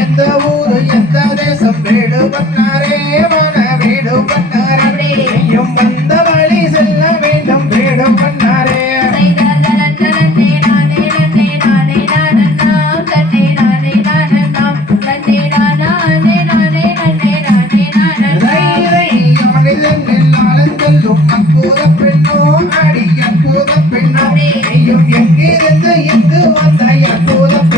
எந்த ஊரு எந்த தேசம் வீடு பண்ணாரே மன வீடு பண்ணாரே வந்த வழி செல்ல வேண்டும் வீடு பண்ணாரே அற்புத பெண்ணோ அடி அற்புத பெண்ணோ எங்கிருந்து இங்கு வந்த அற்புத